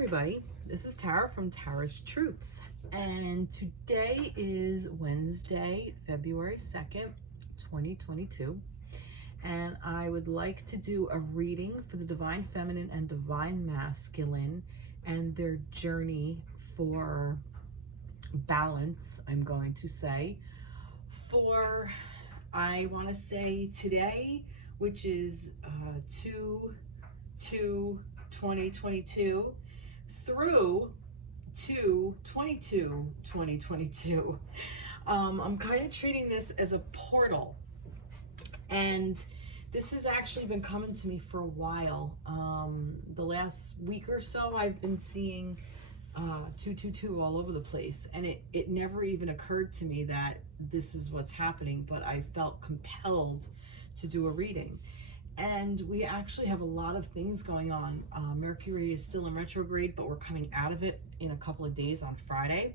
everybody, this is Tara from Tara's Truths, and today is Wednesday, February 2nd, 2022, and I would like to do a reading for the Divine Feminine and Divine Masculine and their journey for balance, I'm going to say, for, I want to say today, which is 2/2/2022 through 2/22/2022. I'm kind of treating this as a portal, and this has actually been coming to me for a while. The last week or so I've been seeing 222 all over the place, and it never even occurred to me that this is what's happening, but I felt compelled to do a reading. And we actually have a lot of things going on. Mercury is still in retrograde, but we're coming out of it in a couple of days on Friday.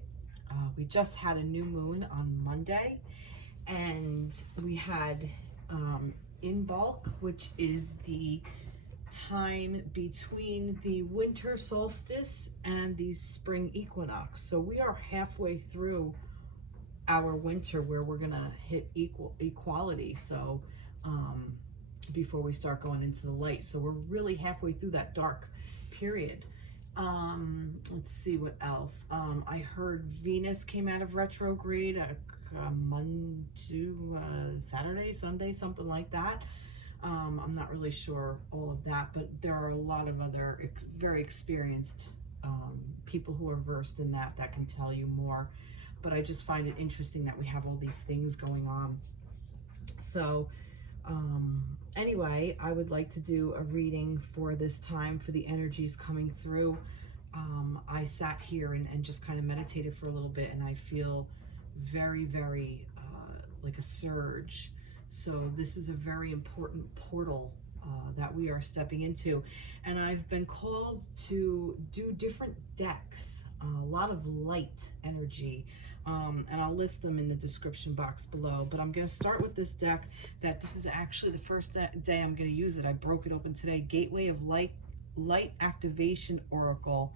We just had a new moon on Monday, and we had in bulk, which is the time between the winter solstice and the spring equinox. So we are halfway through our winter where we're gonna hit equality. So before we start going into the light. So we're really halfway through that dark period. Let's see what else. I heard Venus came out of retrograde Saturday, Sunday, something like that. I'm not really sure all of that, but there are a lot of other very experienced people who are versed in that can tell you more. But I just find it interesting that we have all these things going on. So anyway, I would like to do a reading for this time, for the energies coming through. I sat here and just kind of meditated for a little bit, and I feel very, very like a surge. So this is a very important portal that we are stepping into. And I've been called to do different decks, a lot of light energy. And I'll list them in the description box below, but I'm going to start with this deck. This is actually the first day I'm going to use it. I broke it open today. Gateway of Light Activation Oracle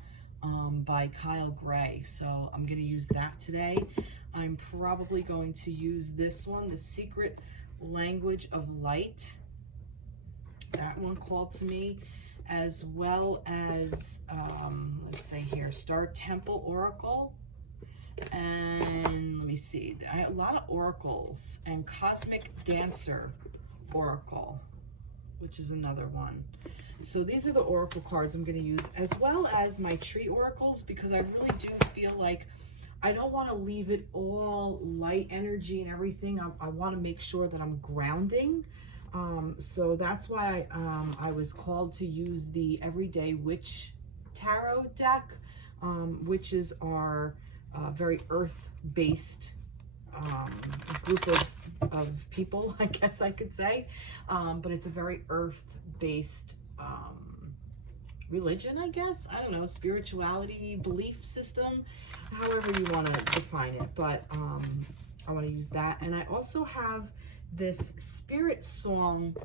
by Kyle Gray. So I'm going to use that today. I'm probably going to use this one, The Secret Language of Light. That one called to me, as well as let's say here, Star Temple Oracle. And let me see, I have a lot of oracles, and Cosmic Dancer Oracle, which is another one. So these are the oracle cards I'm going to use, as well as my tree oracles, because I really do feel like I don't want to leave it all light energy and everything. I want to make sure that I'm grounding. So that's why I was called to use the Everyday Witch Tarot deck. Witches are very earth-based group of people, I guess I could say, but it's a very earth-based religion, I guess. I don't know, spirituality, belief system, however you want to define it, but I want to use that. And I also have this Spirit Song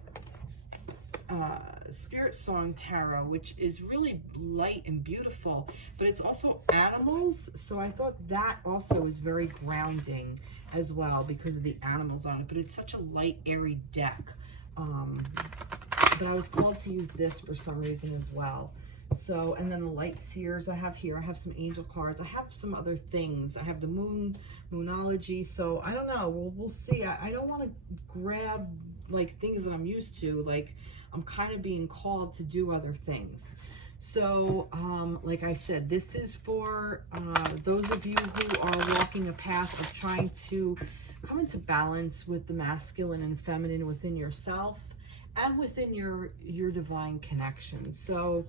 Tarot, which is really light and beautiful, but it's also animals, so I thought that also is very grounding as well because of the animals on it. But it's such a light, airy deck, but I was called to use this for some reason as well. So, and then the Light Seers I have here. I have some angel cards. I have some other things. I have the Moonology. So I don't know, we'll see. I don't want to grab like things that I'm used to. Like, I'm kind of being called to do other things. So, like I said, this is for those of you who are walking a path of trying to come into balance with the masculine and feminine within yourself and within your divine connection. So,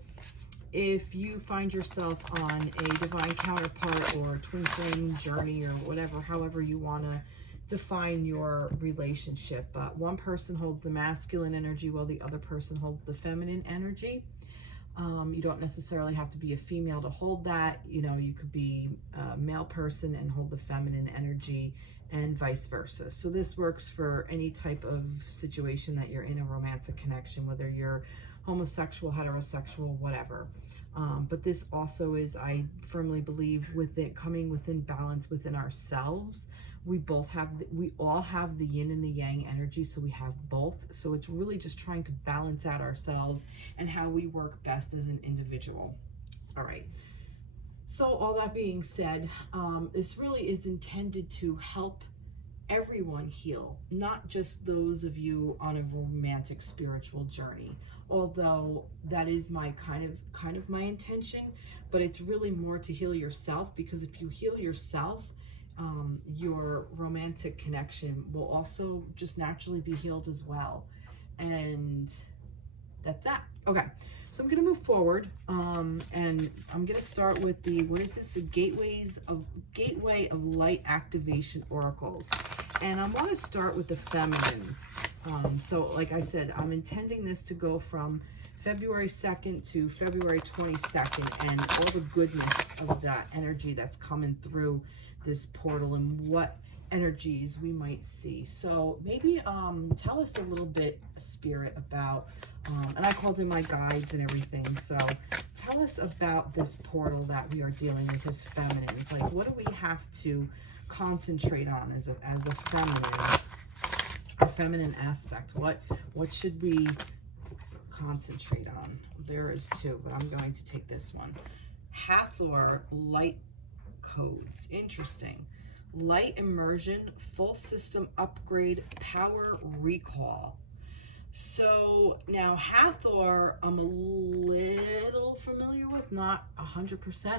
if you find yourself on a divine counterpart or twin flame journey or whatever, however you want to define your relationship. One person holds the masculine energy while the other person holds the feminine energy. You don't necessarily have to be a female to hold that. You know, you could be a male person and hold the feminine energy, and vice versa. So this works for any type of situation that you're in a romantic connection, whether you're homosexual, heterosexual, whatever. But this also is, I firmly believe, with it coming within balance within ourselves. We all have the yin and the yang energy, so we have both. So it's really just trying to balance out ourselves and how we work best as an individual. All right. So all that being said, this really is intended to help everyone heal, not just those of you on a romantic spiritual journey. Although that is my kind of my intention, but it's really more to heal yourself, because if you heal yourself, your romantic connection will also just naturally be healed as well. And that's that. Okay, so I'm going to move forward, and I'm going to start with the, what is this? A Gateway of Light Activation Oracles. And I want to start with the feminines. So like I said, I'm intending this to go from February 2nd to February 22nd, and all the goodness of that energy that's coming through this portal and what energies we might see. So maybe tell us a little bit, Spirit, about, and I called in my guides and everything, so tell us about this portal that we are dealing with as feminines. Like, what do we have to concentrate on as a feminine, our feminine aspect? What should we concentrate on? There is two, but I'm going to take this one. Hathor Light Codes. Interesting. Light immersion, full system upgrade, power recall. So now Hathor, I'm a little familiar with, not 100%,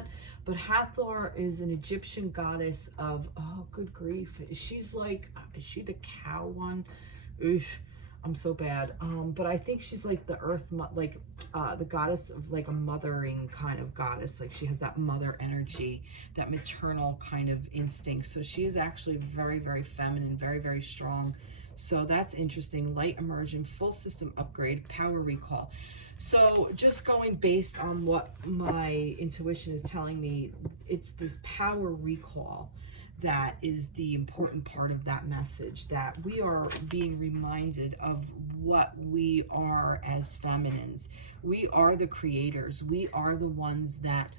but Hathor is an Egyptian goddess of, oh, good grief. She's like, is she the cow one? Ugh, I'm so bad. But I think she's like the earth, like the goddess of like a mothering kind of goddess. Like she has that mother energy, that maternal kind of instinct. So she is actually very, very feminine, very, very strong. So that's interesting. Light immersion, full system upgrade, power recall. So just going based on what my intuition is telling me, it's this power recall that is the important part of that message, that we are being reminded of what we are as feminines. We are the creators. We are the ones that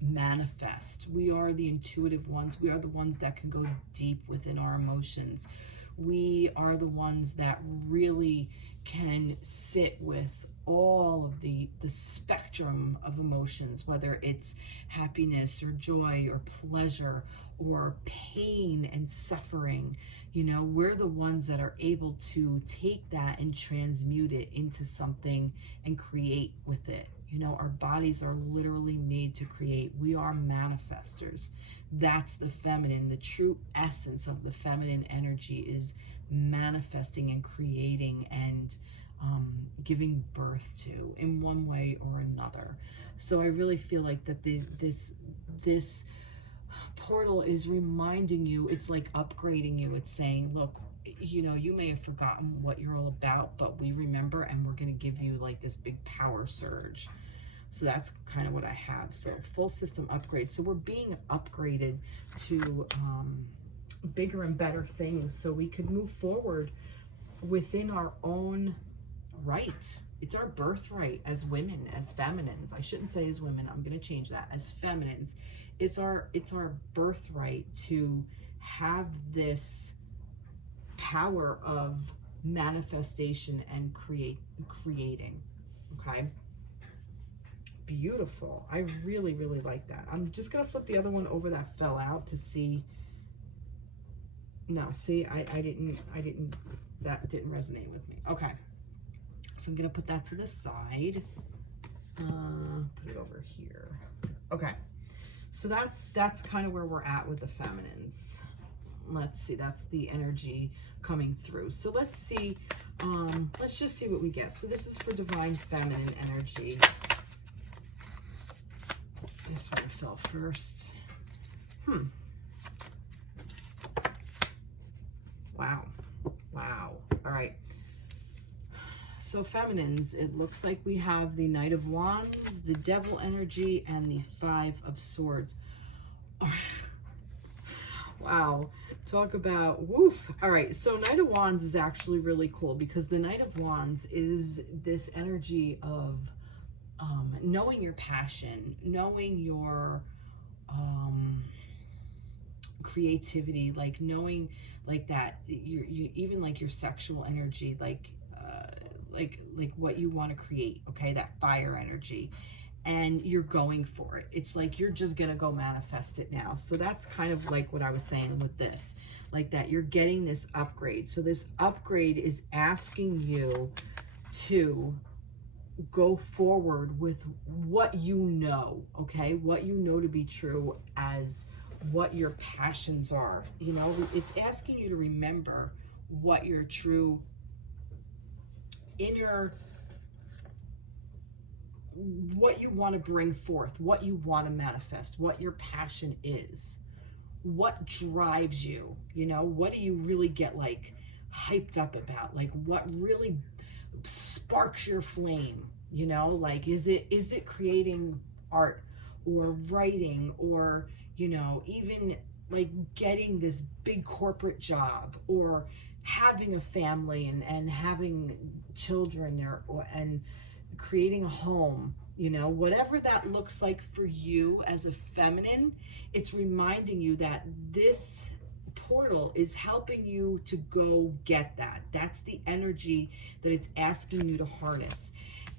manifest. We are the intuitive ones. We are the ones that can go deep within our emotions. We are the ones that really can sit with all of the spectrum of emotions, whether it's happiness or joy or pleasure or pain and suffering. You know, we're the ones that are able to take that and transmute it into something and create with it. You know, our bodies are literally made to create. We are manifestors. That's the feminine. The true essence of the feminine energy is manifesting and creating and giving birth to in one way or another. So I really feel like that this portal is reminding you, it's like upgrading you. It's saying, look, you know, you may have forgotten what you're all about, but we remember, and we're going to give you like this big power surge. So that's kind of what I have. So full system upgrade. So we're being upgraded to bigger and better things, so we could move forward within our own right. It's our birthright as women, as feminines. I shouldn't say as women. I'm going to change that. As feminines, it's our birthright to have this power of manifestation and creating. Okay. Beautiful. I really, really like that. I'm just going to flip the other one over that fell out to see. No, see, I didn't, that didn't resonate with me. Okay. So I'm going to put that to the side. Put it over here. Okay. So that's kind of where we're at with the feminines. Let's see. That's the energy coming through. So let's see. Let's just see what we get. So this is for divine feminine energy. This one fell first. Wow. Wow. All right. So feminines, it looks like we have the Knight of Wands, the Devil energy, and the Five of Swords. Wow. Talk about woof. All right, so Knight of Wands is actually really cool because the Knight of Wands is this energy of knowing your passion, knowing your creativity, like knowing like that you even like your sexual energy, like what you want to create, okay, that fire energy, and you're going for it. It's like you're just gonna go manifest it now. So that's kind of like what I was saying with this, like that you're getting this upgrade. So this upgrade is asking you to go forward with what you know, okay, what you know to be true as what your passions are. You know, it's asking you to remember what your true inner, what you want to bring forth, what you want to manifest, what your passion is, what drives you, you know, what do you really get like hyped up about, like what really sparks your flame, you know, like is it creating art or writing or, you know, even like getting this big corporate job or having a family and having children and creating a home, you know, whatever that looks like for you as a feminine. It's reminding you that this portal is helping you to go get that. That's the energy that it's asking you to harness.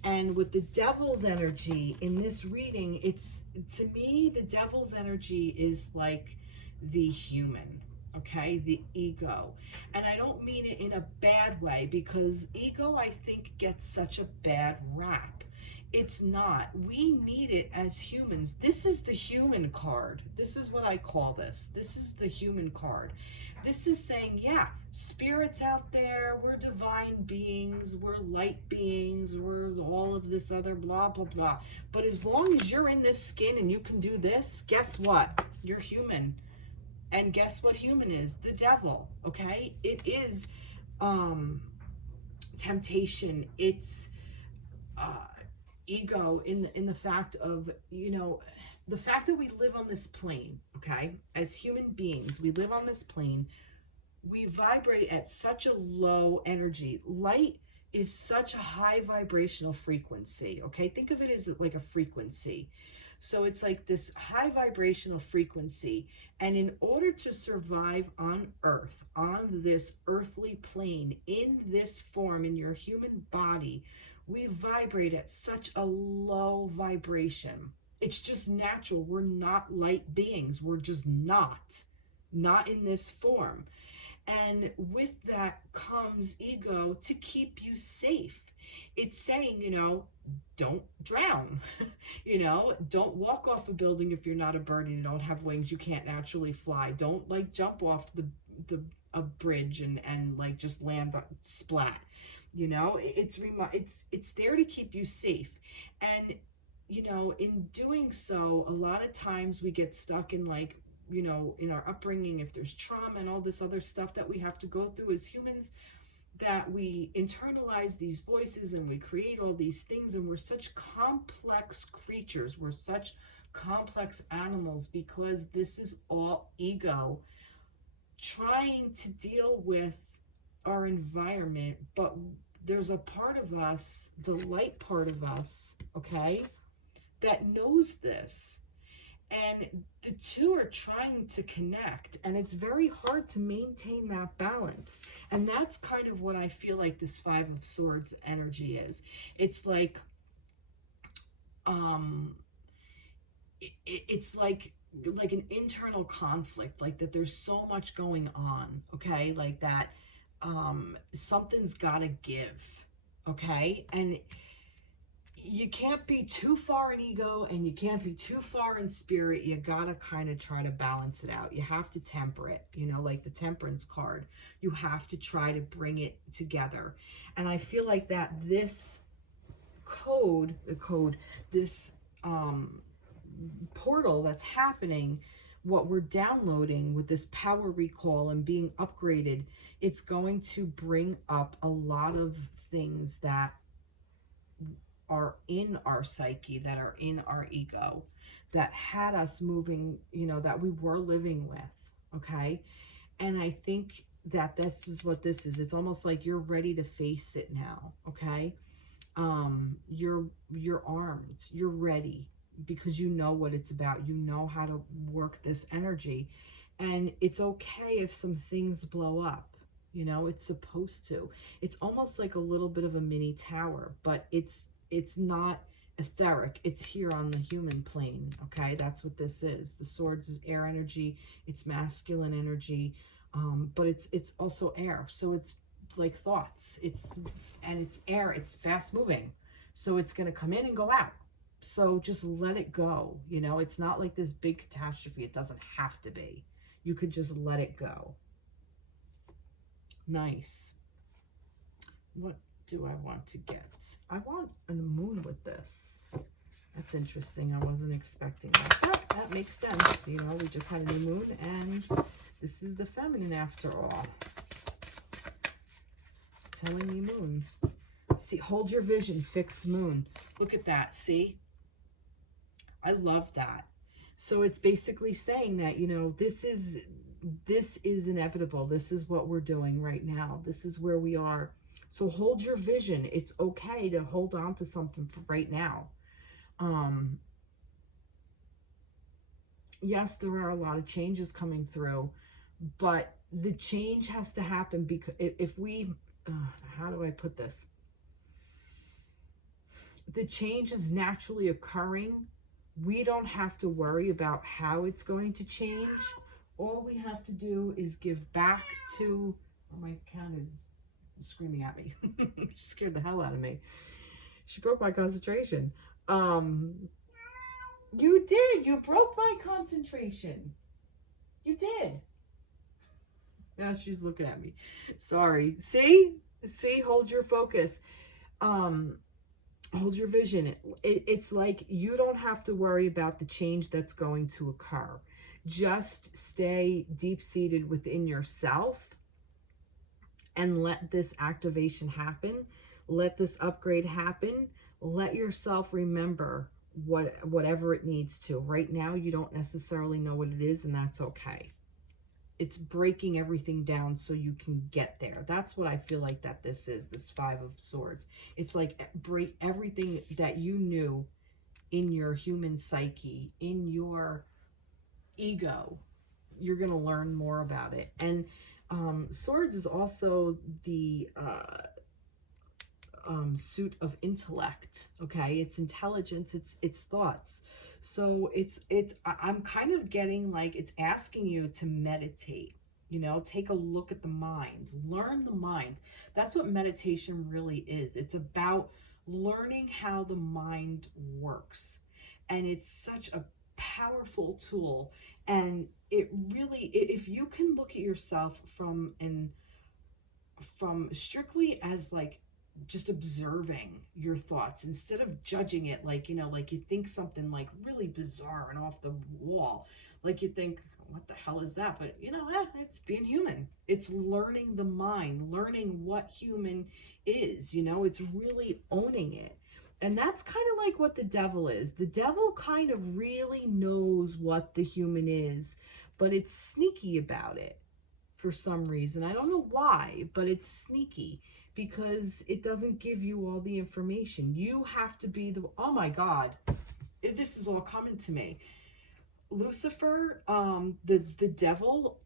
And with the devil's energy in this reading, it's, to me, the devil's energy is like the human, okay, the ego. And I don't mean it in a bad way, because ego, I think, gets such a bad rap. It's not. We need it as humans. This is the human card. This is what I call this. This is the human card. This is saying, yeah, spirits out there, we're divine beings, we're light beings, we're all of this other blah, blah, blah. But as long as you're in this skin and you can do this, guess what? You're human. And guess what human is? The devil, okay? It is temptation. It's ego in the fact of, you know, the fact that we live on this plane, okay? As human beings, we live on this plane. We vibrate at such a low energy. Light is such a high vibrational frequency, okay? Think of it as like a frequency. So it's like this high vibrational frequency. And in order to survive on Earth, on this earthly plane, in this form, in your human body, we vibrate at such a low vibration. It's just natural. We're not light beings. We're just not in this form. And with that comes ego to keep you safe. It's saying, you know, don't drown. You know, don't walk off a building if you're not a bird and you don't have wings, you can't naturally fly. Don't like jump off a bridge and like just land on splat. You know, it's there to keep you safe. And you know, in doing so, a lot of times we get stuck in, like, you know, in our upbringing, if there's trauma and all this other stuff that we have to go through as humans, that we internalize these voices and we create all these things, and we're such complex creatures, we're such complex animals, because this is all ego trying to deal with our environment. But there's a part of us, the light part of us, okay, that knows this. And the two are trying to connect, and it's very hard to maintain that balance. And that's kind of what I feel like this Five of Swords energy is. It's like, it's like an internal conflict, like that there's so much going on, okay, like that something's gotta give, okay? And you can't be too far in ego and you can't be too far in spirit. You gotta kind of try to balance it out. You have to temper it, you know, like the Temperance card. You have to try to bring it together. And I feel like that this this portal that's happening, what we're downloading with this power recall and being upgraded, it's going to bring up a lot of things that are in our psyche, that are in our ego, that had us moving, you know, that we were living with, okay? And I think that this is what this is. It's almost like you're ready to face it now, okay? You're armed, you're ready, because you know what it's about. You know how to work this energy. And it's okay if some things blow up. You know, it's supposed to. It's almost like a little bit of a mini tower, but it's not etheric. It's here on the human plane, okay? That's what this is. The swords is air energy, it's masculine energy, but it's also air. So it's like thoughts. It's air, it's fast moving. So it's going to come in and go out. So just let it go. You know, it's not like this big catastrophe. It doesn't have to be. You could just let it go. Nice. What do I want to get? I want a moon with this. That's interesting. I wasn't expecting that. But that makes sense. You know, we just had a new moon, and this is the feminine after all. It's telling me moon. See, hold your vision, fixed moon. Look at that. See? I love that. So it's basically saying that, you know, this is inevitable. This is what we're doing right now. This is where we are. So hold your vision. It's okay to hold on to something for right now. Yes, there are a lot of changes coming through, but the change has to happen because if we, how do I put this? The change is naturally occurring. We don't have to worry about how it's going to change. All we have to do is give back to, oh, my cat is screaming at me. She scared the hell out of me. She broke my concentration. You did. You broke my concentration. You did. Now she's looking at me. Sorry. See? Hold your focus. Hold your vision. It's like you don't have to worry about the change that's going to occur. Just stay deep-seated within yourself and let this activation happen. Let this upgrade happen. Let yourself remember whatever it needs to. Right now, you don't necessarily know what it is, and that's okay. It's breaking everything down so you can get there. That's what I feel like that this is, this Five of Swords. It's like break everything that you knew in your human psyche, in your ego. You're going to learn more about it. And swords is also the suit of intellect. Okay, it's intelligence, it's thoughts. So I'm kind of getting like it's asking you to meditate. You know, take a look at the mind, learn the mind. That's what meditation really is. It's about learning how the mind works, and it's such a powerful tool. And it really, if you can look at yourself from strictly as like just observing your thoughts instead of judging it, like, you know, like you think something like really bizarre and off the wall, like you think, what the hell is that? But you know, it's being human. It's learning the mind, learning what human is, you know, it's really owning it. And that's kind of like what the devil is. The devil kind of really knows what the human is, but it's sneaky about it for some reason. I don't know why, but it's sneaky because it doesn't give you all the information. You have to be the, oh my God, this is all coming to me. Lucifer, the devil,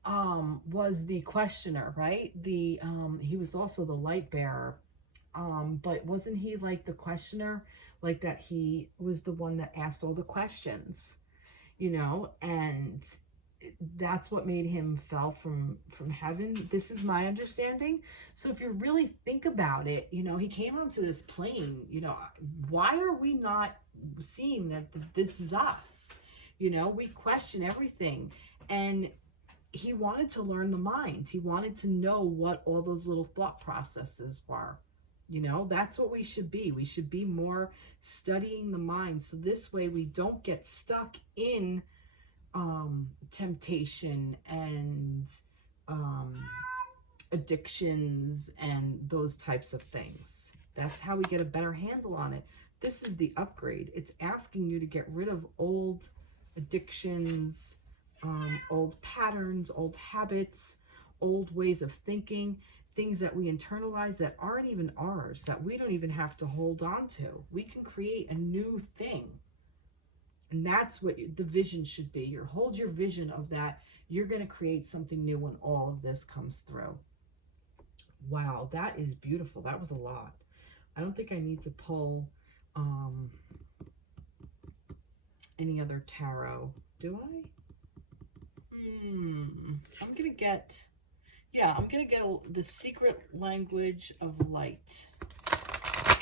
was the questioner, right? He was also the light bearer. But wasn't he like the questioner? Like that he was the one that asked all the questions, you know, and that's what made him fell from heaven. This is my understanding. So if you really think about it, you know, he came onto this plane, you know, why are we not seeing that this is us? You know, we question everything, and he wanted to learn the mind. He wanted to know what all those little thought processes were. You know, that's what we should be. We should be more studying the mind. So this way we don't get stuck in temptation and addictions and those types of things. That's how we get a better handle on it. This is the upgrade. It's asking you to get rid of old addictions, old patterns, old habits, old ways of thinking, things that we internalize that aren't even ours, that we don't even have to hold on to. We can create a new thing. And that's what the vision should be. Hold your vision of that. You're going to create something new when all of this comes through. Wow, that is beautiful. That was a lot. I don't think I need to pull any other tarot. Do I? I'm going to get, I'm going to get the Secret Language of Light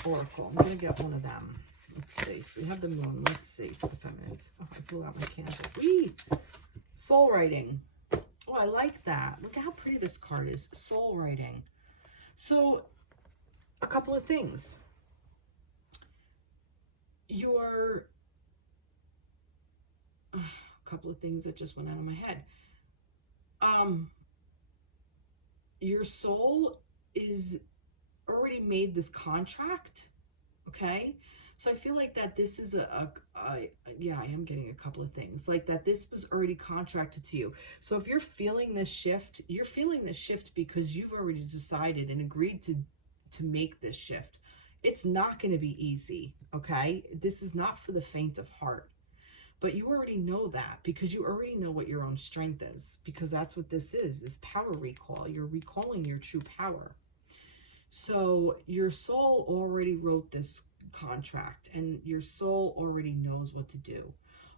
Oracle. I'm going to get one of them. Let's see. So we have the moon. Let's see. For the feminines. Oh, I blew out my candle. Whee! Soul writing. Oh, I like that. Look at how pretty this card is. Soul writing. So, a couple of things. A couple of things that just went out of my head. Your soul is already made this contract, okay? So I feel like that this is yeah, I am getting a couple of things. Like that this was already contracted to you. So if you're feeling this shift, you're feeling this shift because you've already decided and agreed to make this shift. It's not going to be easy, okay? This is not for the faint of heart. But you already know that because you already know what your own strength is, because that's what this is power recall. You're recalling your true power. So your soul already wrote this contract and your soul already knows what to do.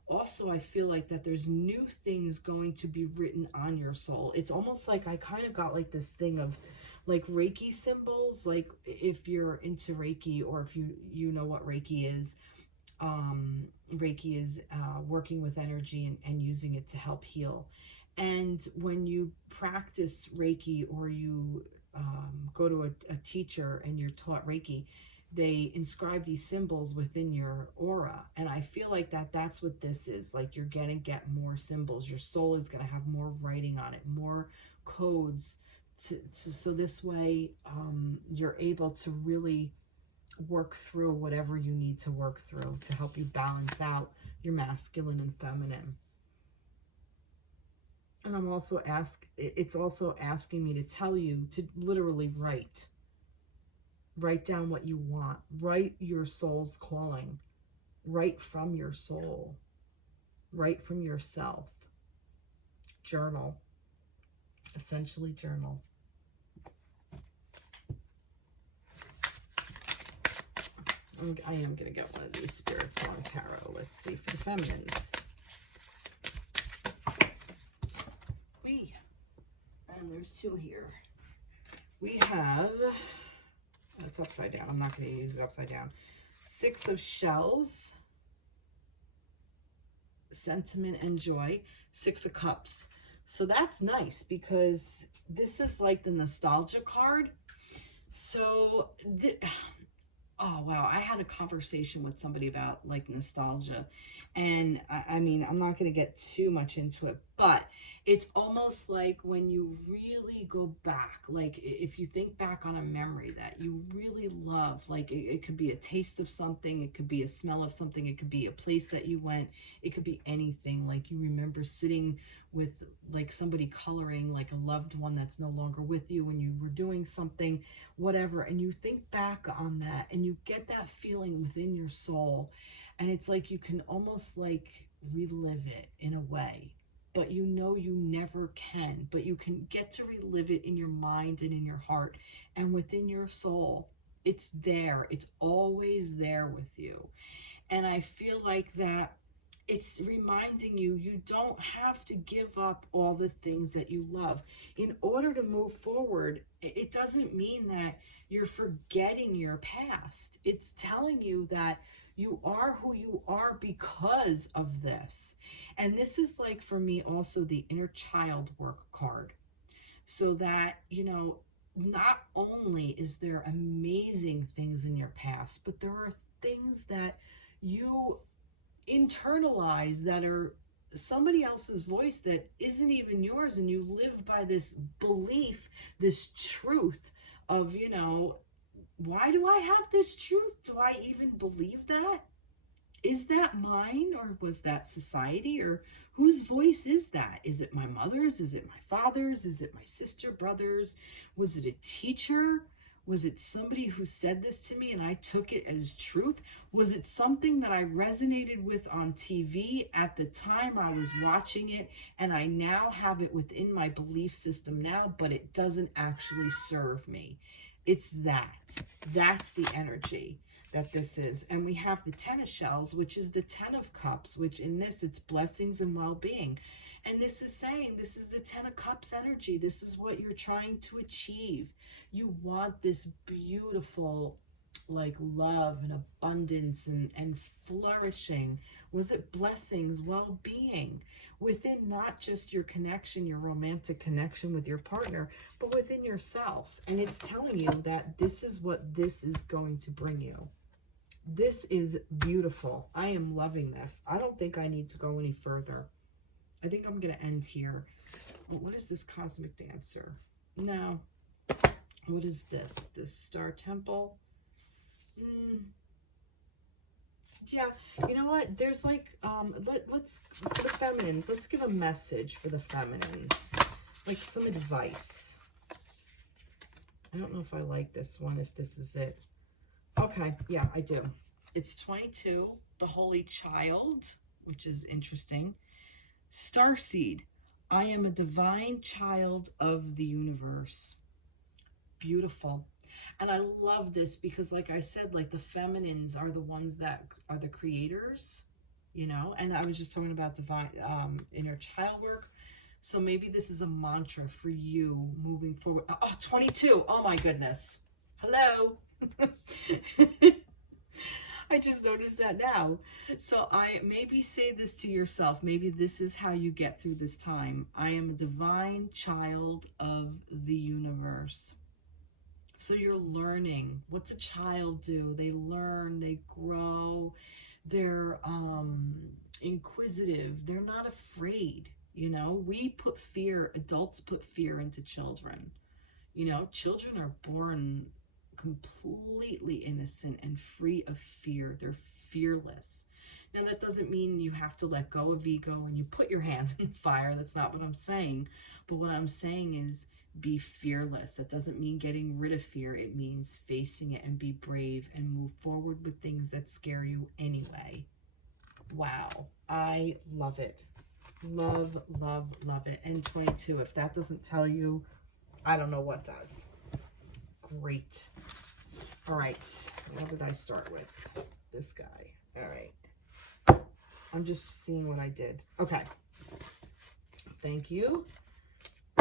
Also, I feel like that there's new things going to be written on your soul. It's almost like I kind of got like this thing of like Reiki symbols, like if you're into Reiki or if you know what Reiki is. Reiki is working with energy and using it to help heal. And when you practice Reiki or you go to a teacher and you're taught Reiki, they inscribe these symbols within your aura. And I feel like that's what this is. Like you're going to get more symbols. Your soul is going to have more writing on it, more codes. So this way you're able to really work through whatever you need to work through to help you balance out your masculine and feminine. And I'm also it's also asking me to tell you to literally write down what you want, write your soul's calling, write from your soul, write from yourself, journal, essentially journal. I am going to get one of these Spirit Song Tarot. Let's see for the feminines. And there's two here. We have, it's upside down. I'm not going to use it upside down. 6 of Shells, Sentiment and Joy, 6 of Cups. So that's nice because this is like the nostalgia card. So oh, wow. I had a conversation with somebody about like nostalgia. And I mean, I'm not going to get too much into it, but it's almost like when you really go back, like if you think back on a memory that you really love, like it could be a taste of something, it could be a smell of something, it could be a place that you went, it could be anything. Like you remember sitting with like somebody coloring, like a loved one that's no longer with you when you were doing something, whatever, and you think back on that and you get that feeling within your soul, and it's like you can almost like relive it in a way, but you know you never can, but you can get to relive it in your mind and in your heart and within your soul. It's there. It's always there with you. And I feel like that it's reminding you, you don't have to give up all the things that you love. In order to move forward, it doesn't mean that you're forgetting your past. It's telling you that you are who you are because of this. And this is like, for me, also the inner child work card. So that, you know, not only is there amazing things in your past, but there are things that you internalize that are somebody else's voice that isn't even yours, and you live by this belief, this truth of, you know, why do I have this truth? Do I even believe that? Is that mine, or was that society, or whose voice is that? Is it my mother's? Is it my father's? Is it my sister, brother's? Was it a teacher? Was it somebody who said this to me and I took it as truth? Was it something that I resonated with on TV at the time I was watching it, and I now have it within my belief system now, but it doesn't actually serve me? It's that. That's the energy that this is. And we have the Ten of Shells, which is the Ten of Cups, which in this, it's blessings and well-being. And this is saying, this is the Ten of Cups energy. This is what you're trying to achieve. You want this beautiful, like, love and abundance and flourishing. Was it blessings, well-being within not just your connection, your romantic connection with your partner, but within yourself? And it's telling you that this is what this is going to bring you. This is beautiful. I am loving this. I don't think I need to go any further. I think I'm going to end here. Oh, what is this cosmic dancer? No. What is this? This star temple? Yeah, you know what? There's like, let's, for the feminines, let's give a message for the feminines. Like some advice. I don't know if I like this one, if this is it. Okay, yeah, I do. It's 22, the Holy Child, which is interesting. Starseed, I am a divine child of the universe. Beautiful. And I love this because, like I said, like the feminines are the ones that are the creators, you know, and I was just talking about divine inner child work. So maybe this is a mantra for you moving forward. Oh, 22. Oh my goodness. Hello. I just noticed that now. So I maybe say this to yourself. Maybe this is how you get through this time. I am a divine child of the universe. So you're learning. What's a child do? They learn, they grow, they're inquisitive, they're not afraid. You know, we put fear, adults put fear into children. You know, children are born completely innocent and free of fear. They're fearless. Now, that doesn't mean you have to let go of ego and you put your hand in fire. That's not what I'm saying. But what I'm saying is be fearless. That doesn't mean getting rid of fear. It means facing it and be brave and move forward with things that scare you anyway. Wow. I love it. Love, love, love it. And 22, if that doesn't tell you, I don't know what does. Great. All right. What did I start with? This guy. All right. I'm just seeing what I did. Okay. Thank you.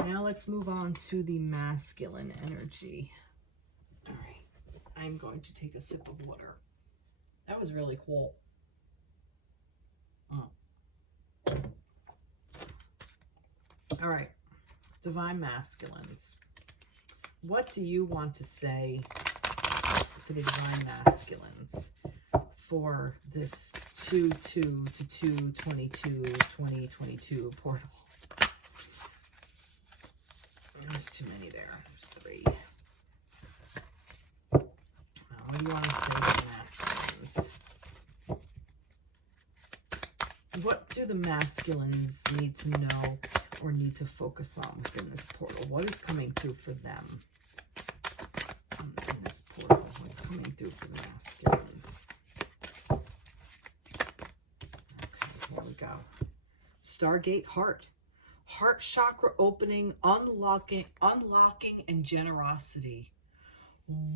Now let's move on to the masculine energy. All right. I'm going to take a sip of water. That was really cool. All right. Divine masculines. What do you want to say for the divine masculines for this 2/2/22/2022 portal? There's too many there. There's 3. What do you want to say to the masculines? What do the masculines need to know or need to focus on within this portal? What is coming through for them in this portal? What's coming through for the masculines? Okay, here we go. Stargate heart. Heart chakra opening, unlocking, and generosity.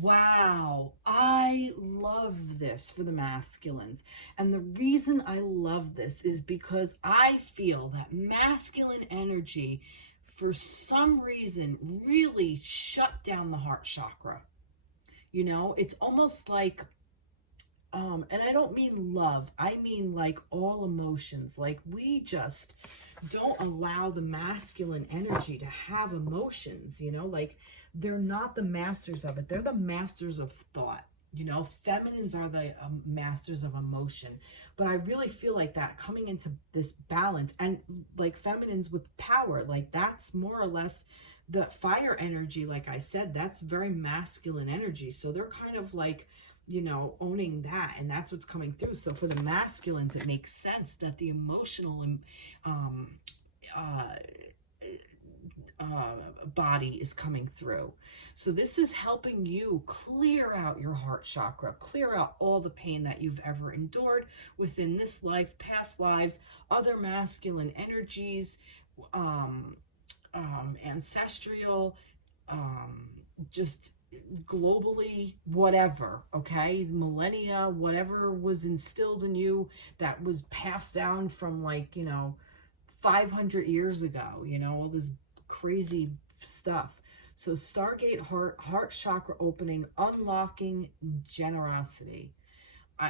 Wow, I love this for the masculines. And the reason I love this is because I feel that masculine energy, for some reason, really shut down the heart chakra. You know, it's almost like, and I don't mean love, I mean like all emotions. Like we just don't allow the masculine energy to have emotions, you know, like they're not the masters of it. They're the masters of thought. You know, feminines are the masters of emotion. But I really feel like that coming into this balance, and like feminines with power, like that's more or less the fire energy. Like I said, that's very masculine energy. So they're kind of like you know, owning that, and that's what's coming through. So for the masculines, it makes sense that the emotional and uh, body is coming through. So this is helping you clear out your heart chakra, clear out all the pain that you've ever endured within this life, past lives, other masculine energies, um, ancestral, um, just globally, whatever, okay? Millennia, whatever was instilled in you that was passed down from, like, you know, 500 years ago, you know, all this crazy stuff. So Stargate heart chakra opening, unlocking generosity.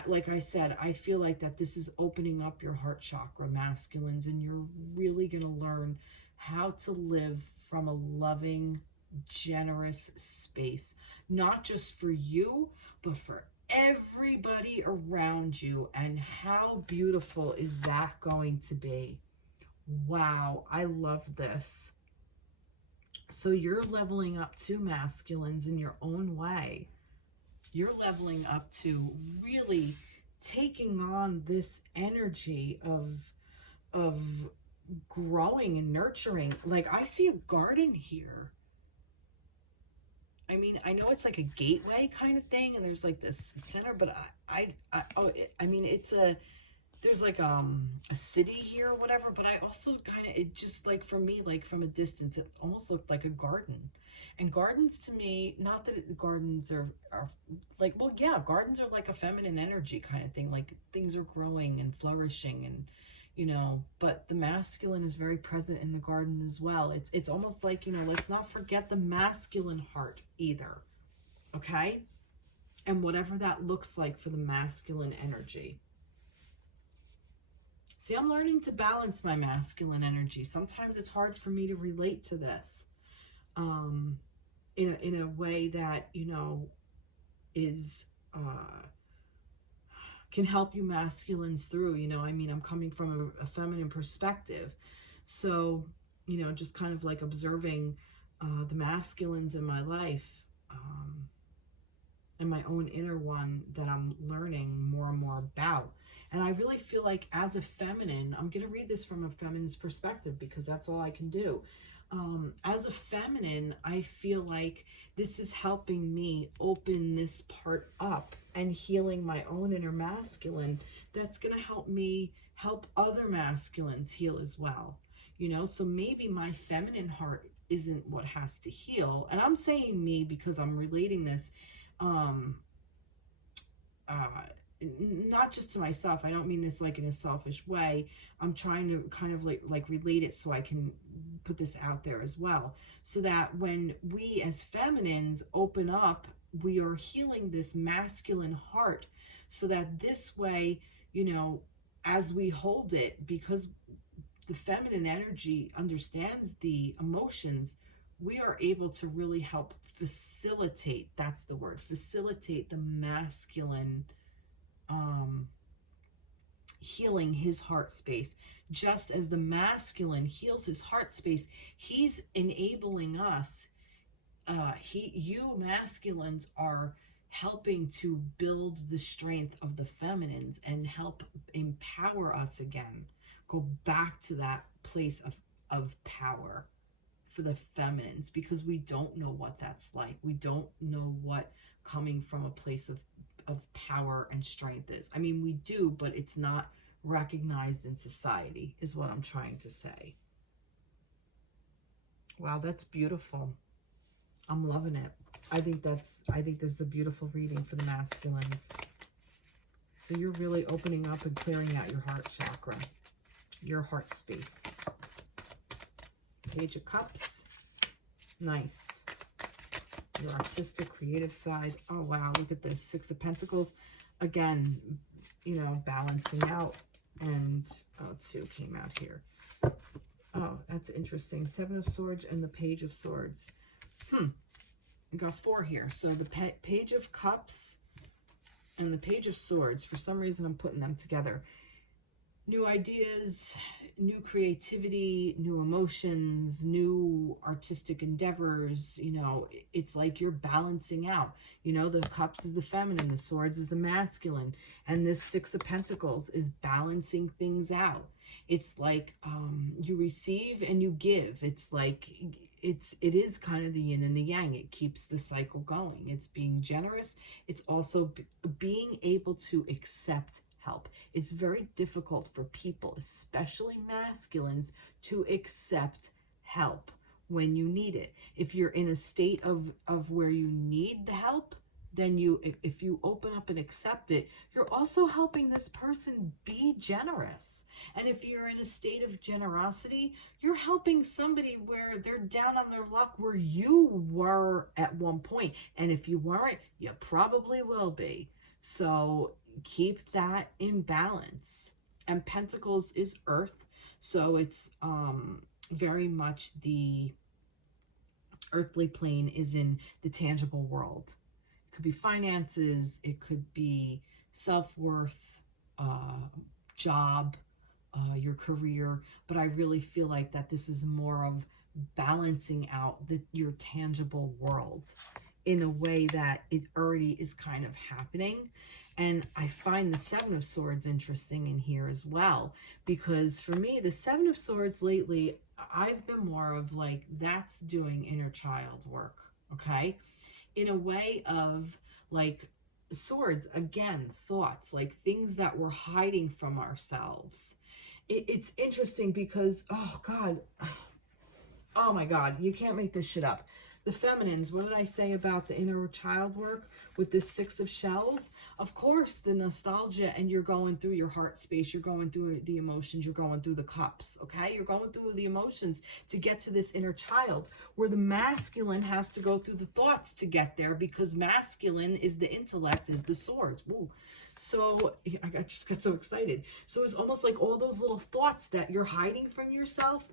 Like I said, I feel like that this is opening up your heart chakra, masculines, and you're really going to learn how to live from a loving, generous space, not just for you, but for everybody around you. And how beautiful is that going to be? Wow, I love this. So you're leveling up too, masculines, in your own way. You're leveling up to really taking on this energy of growing and nurturing. Like, I see a garden here. I mean, I know it's like a gateway kind of thing, and there's like this center, but I mean, it's a, there's like a city here or whatever, but I also kind of, it just, like, for me, like from a distance, it almost looked like a garden. And gardens to me, not that gardens are like, well, yeah, gardens are like a feminine energy kind of thing, like things are growing and flourishing, and you know, but the masculine is very present in the garden as well. It's almost like, you know, let's not forget the masculine heart either, okay? And whatever that looks like for the masculine energy. See, I'm learning to balance my masculine energy. Sometimes it's hard for me to relate to this in a way that, you know, is can help you masculines through, you know. I mean, I'm coming from a feminine perspective. So, you know, just kind of like observing the masculines in my life, and my own inner one that I'm learning more and more about. And I really feel like as a feminine, I'm going to read this from a feminine's perspective because that's all I can do. As a feminine, I feel like this is helping me open this part up and healing my own inner masculine. That's going to help me help other masculines heal as well. You know, so maybe my feminine heart isn't what has to heal. And I'm saying me because I'm relating this not just to myself. I don't mean this like in a selfish way. I'm trying to kind of like relate it so I can put this out there as well, so that when we as feminines open up, we are healing this masculine heart, so that this way, you know, as we hold it, because the feminine energy understands the emotions, we are able to really help facilitate, that's the word, facilitate the masculine healing his heart space. Just as the masculine heals his heart space, he's enabling us, you masculines are helping to build the strength of the feminines and help empower us again, go back to that place of power for the feminines, because we don't know what that's like. We don't know what coming from a place of power and strength is. I mean, we do, but it's not recognized in society, is what I'm trying to say. Wow, that's beautiful. I'm loving it. I think this is a beautiful reading for the masculines. So you're really opening up and clearing out your heart chakra, your heart space. Page of Cups. Nice. Your artistic, creative side. Oh, wow. Look at this. Six of Pentacles. Again, you know, balancing out. And, oh, two came out here. Oh, that's interesting. Seven of Swords and the Page of Swords. We got four here. So the Page of Cups and the Page of Swords. For some reason, I'm putting them together. new ideas, new creativity, new emotions, new artistic endeavors. You know, it's like you're balancing out. You know, the cups is the feminine, the swords is the masculine, and this six of pentacles is balancing things out. It's like you receive and you give. It's like it is kind of the yin and the yang. It keeps the cycle going. It's being generous. It's also being able to accept help. It's very difficult for people, especially masculines, to accept help when you need it. If you're in a state of where you need the help, then if you open up and accept it, you're also helping this person be generous. And if you're in a state of generosity, you're helping somebody where they're down on their luck where you were at one point. And if you weren't, you probably will be. So keep that in balance. And Pentacles is earth, so it's very much the earthly plane is in the tangible world. It could be finances, it could be self-worth, job, your career, but I really feel like that this is more of balancing out your tangible world in a way that it already is kind of happening. And I find the Seven of Swords interesting in here as well, because for me, the Seven of Swords lately, I've been more of like, that's doing inner child work, okay? In a way of like swords, again, thoughts, like things that we're hiding from ourselves. It's interesting because, oh God, oh my God, you can't make this shit up. The feminines, what did I say about the inner child work with this Six of Shells? Of course, the nostalgia, and you're going through your heart space, you're going through the emotions, you're going through the cups, okay? You're going through the emotions to get to this inner child, where the masculine has to go through the thoughts to get there, because masculine is the intellect, is the swords. Woo. So I just got so excited. So it's almost like all those little thoughts that you're hiding from yourself,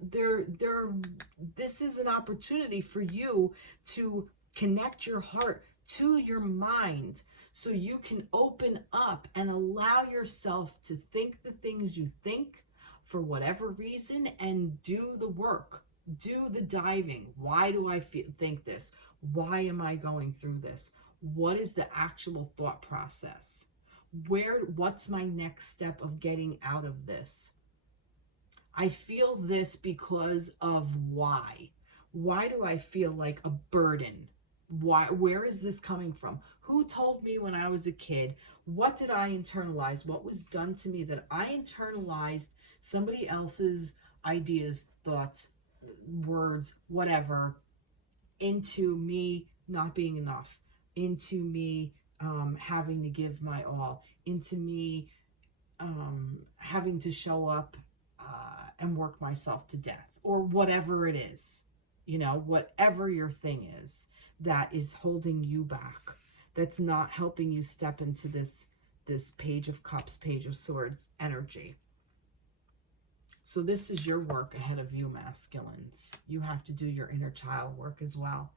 this is an opportunity for you to connect your heart to your mind, so you can open up and allow yourself to think the things you think for whatever reason, and do the work, do the diving. Why do I think this? Why am I going through this? What is the actual thought process? What's my next step of getting out of this? I feel this because of why. Why do I feel like a burden? Where is this coming from? Who told me when I was a kid? What did I internalize? What was done to me that I internalized somebody else's ideas, thoughts, words, whatever, into me not being enough, into me having to give my all, into me having to show up and work myself to death, or whatever it is, you know, whatever your thing is that is holding you back, that's not helping you step into this Page of Cups, Page of Swords energy. So this is your work ahead of you, masculines. You have to do your inner child work as well.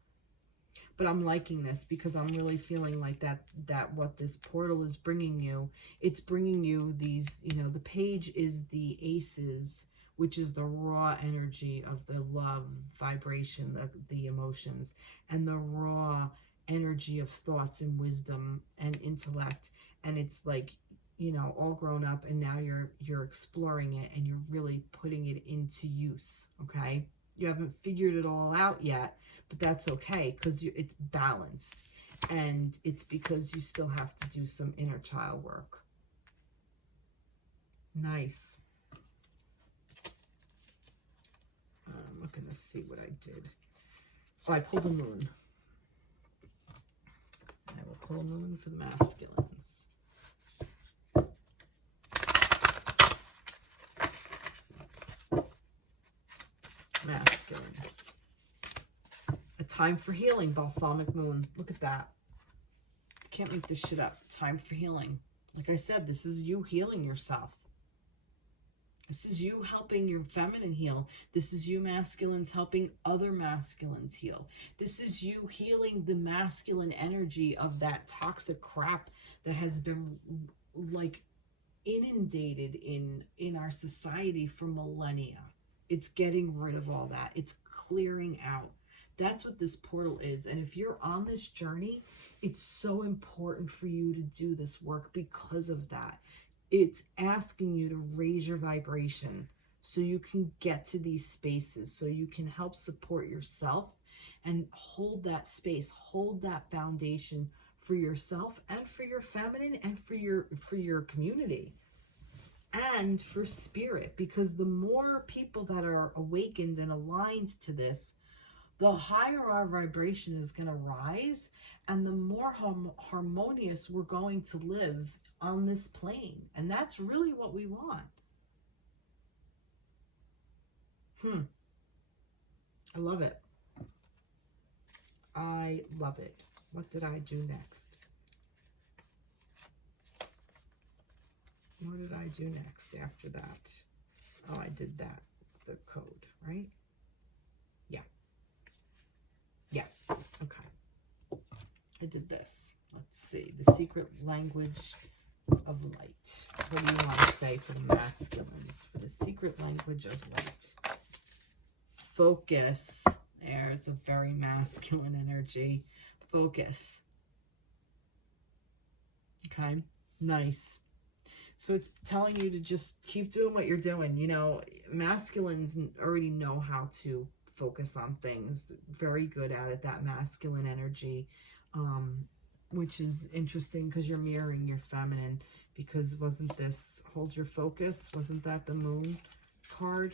But I'm liking this because I'm really feeling like that what this portal is bringing you, it's bringing you these, you know, the page is the aces, which is the raw energy of the love vibration, the emotions, and the raw energy of thoughts and wisdom and intellect. And it's like, you know, all grown up, and now you're exploring it, and you're really putting it into use, okay? You haven't figured it all out yet, but that's okay, because it's balanced, and it's because you still have to do some inner child work. Nice. I'm looking to see what I did. Oh, I pulled a moon. I will pull a moon for the masculines. Masculine. A time for healing, balsamic moon. Look at that. Can't make this shit up. Time for healing. Like I said, this is you healing yourself. This is you helping your feminine heal. This is you masculines helping other masculines heal. This is you healing the masculine energy of that toxic crap that has been like inundated in our society for millennia. It's getting rid of all that. It's clearing out. That's what this portal is. And if you're on this journey, it's so important for you to do this work because of that. It's asking you to raise your vibration so you can get to these spaces, so you can help support yourself and hold that space, hold that foundation for yourself and for your feminine and for your community and for spirit, because the more people that are awakened and aligned to this, the higher our vibration is going to rise, and the more harmonious we're going to live on this plane. And that's really what we want. I love it. I love it. What did I do next? What did I do next after that? Oh, I did that. The code, right? Yeah. Yeah. Okay. I did this. Let's see. The secret language of light. What do you want to say for the masculines? For the secret language of light. Focus. There's a very masculine energy. Focus. Okay. Nice. So it's telling you to just keep doing what you're doing. You know, masculines already know how to focus on things. Very good at it, that masculine energy, which is interesting because you're mirroring your feminine. Because wasn't this hold your focus? Wasn't that the moon card?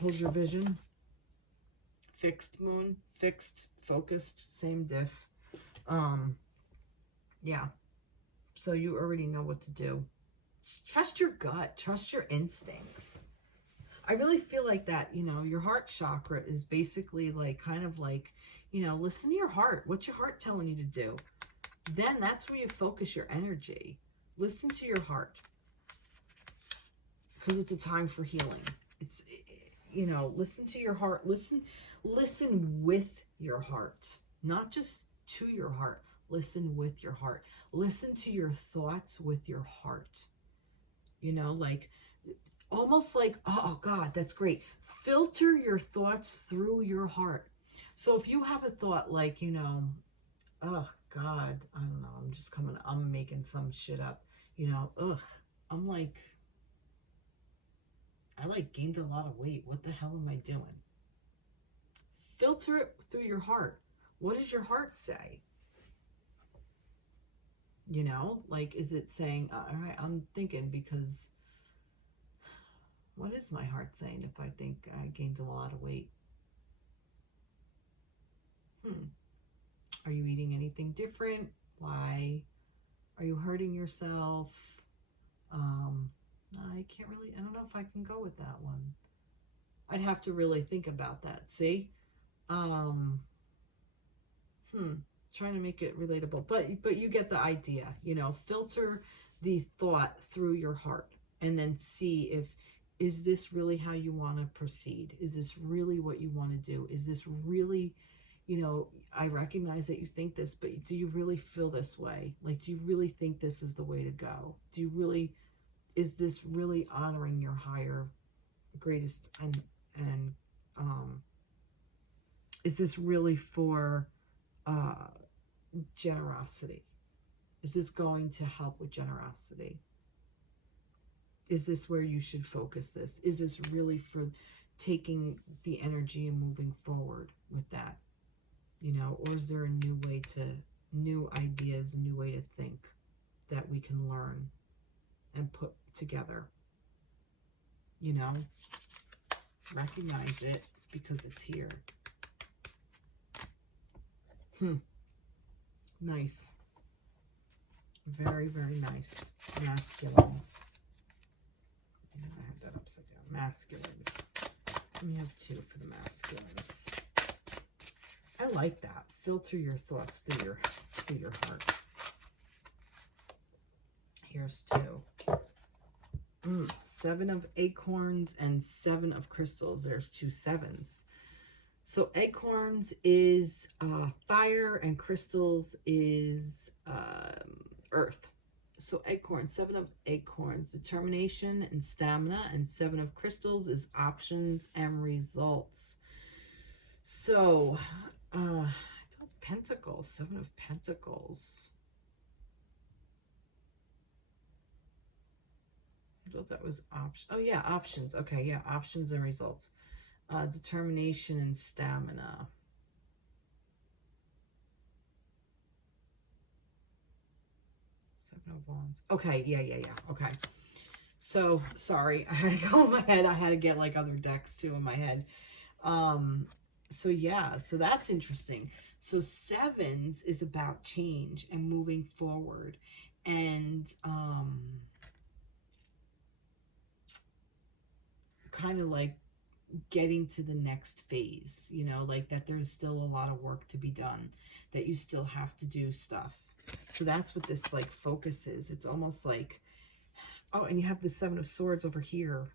Hold your vision. Fixed moon, fixed, focused, same diff. Yeah. So you already know what to do. Trust your gut. Trust your instincts. I really feel like that, you know, your heart chakra is basically like, kind of like, you know, listen to your heart. What's your heart telling you to do? Then that's where you focus your energy. Listen to your heart. Because it's a time for healing. It's, you know, listen to your heart. Listen with your heart. Not just to your heart. Listen with your heart. Listen to your thoughts with your heart. You know, like, almost like, oh God, that's great. Filter your thoughts through your heart. So if you have a thought like, you know, oh God, I don't know, I'm making some shit up, you know, I'm like, I like gained a lot of weight. What the hell am I doing? Filter it through your heart. What does your heart say? You know, like, is it saying, all right, I'm thinking because, what is my heart saying if I think I gained a lot of weight? Are you eating anything different? Why? Are you hurting yourself? I don't know if I can go with that one. I'd have to really think about that. See? Trying to make it relatable, but you get the idea. You know, filter the thought through your heart and then see is this really how you want to proceed? Is this really what you want to do? Is this really, you know, I recognize that you think this, but do you really feel this way? Like, do you really think this is the way to go? Is this really honoring your higher, greatest, and is this really for generosity? Is this going to help with generosity? Is this where you should focus this? Is this really for taking the energy and moving forward with that? You know, or is there a new ideas, a new way to think that we can learn and put together? You know, recognize it because it's here. Nice. Very, very nice. Masculines. Yeah, I have that upside down. Masculines. Let me have two for the masculines. I like that. Filter your thoughts through your heart. Here's two. 7 of acorns and 7 of crystals. There's 2 sevens. So acorns is fire and crystals is earth. So acorns, 7 of acorns, determination and stamina, and 7 of crystals is options and results. So, pentacles, 7 of pentacles. I thought that was options. Oh yeah, options. Okay, yeah, options and results. Determination and stamina. Seven of Wands. Okay, yeah. Okay. So, sorry, I had to go in my head. I had to get like other decks too in my head. So yeah, so that's interesting. So sevens is about change and moving forward. And kind of like getting to the next phase, you know, like that there's still a lot of work to be done, that you still have to do stuff. So that's what this like focus is. It's almost like, oh, and you have the 7 of Swords over here.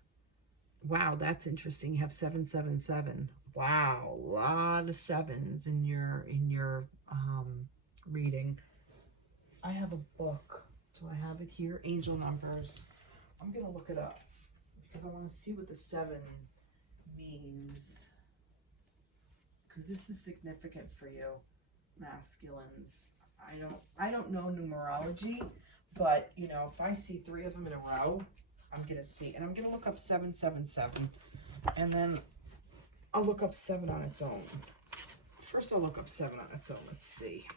Wow, that's interesting. You have 777. Wow, a lot of sevens in your reading. I have a book. Do I have it here? Angel numbers. I'm gonna look it up because I want to see what the 7 means, because this is significant for you, masculines. I don't know numerology, but you know, if I see 3 of them in a row, I'm gonna see, and I'm gonna look up 777, and then I'll look up 7 on its own. First, I'll look up 7 on its own. Let's see.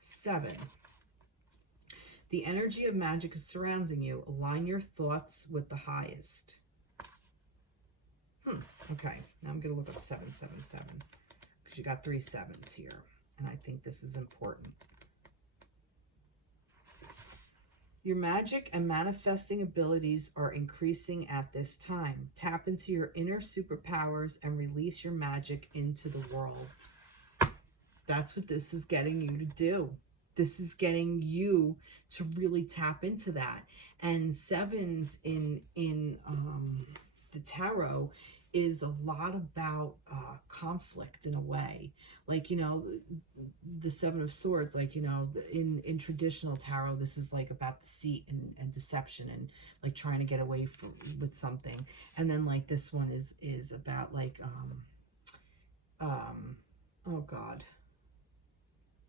7. The energy of magic is surrounding you. Align your thoughts with the highest. Okay, now I'm going to look up 777 because you got 3 sevens here, and I think this is important. Your magic and manifesting abilities are increasing at this time. Tap into your inner superpowers and release your magic into the world. That's what this is getting you to do. This is getting you to really tap into that. And sevens in the tarot is a lot about conflict in a way. Like, you know, the 7 of Swords, like, you know, in traditional tarot, this is like about deceit and deception and like trying to get away from with something. And then like this one is about like oh God,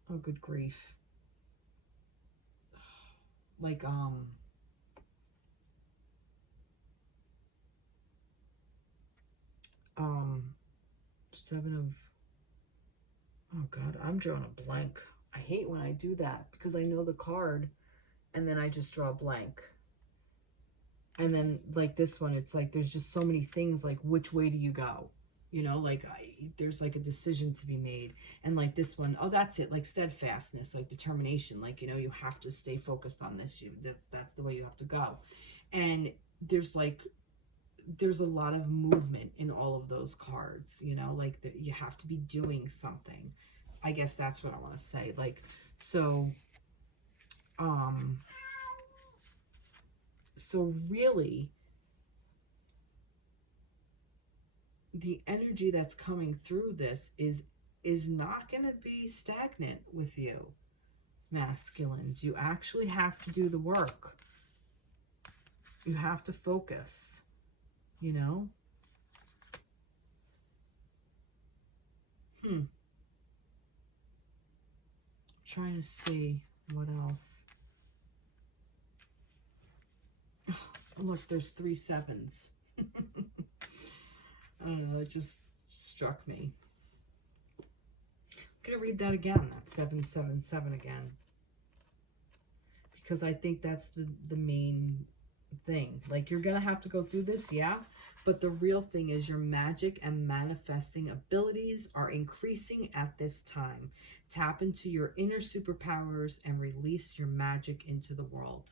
oh good grief, like 7 of, oh God, I'm drawing a blank. I hate when I do that because I know the card and then I just draw a blank. And then like this one, it's like there's just so many things, like which way do you go? You know, like there's like a decision to be made. And like this one, oh, that's it, like steadfastness, like determination, like, you know, you have to stay focused on this. That's the way you have to go. And there's a lot of movement in all of those cards, you know, like that you have to be doing something. I guess that's what I want to say. Like, so really the energy that's coming through this is not going to be stagnant with you, masculines. You actually have to do the work. You have to focus, you know? Trying to see what else. Oh, look, there's 3 sevens. I don't know, it just struck me. I'm going to read that again, that 777 again. Because I think that's the main thing. Like, you're going to have to go through this, yeah? But the real thing is your magic and manifesting abilities are increasing at this time. Tap into your inner superpowers and release your magic into the world.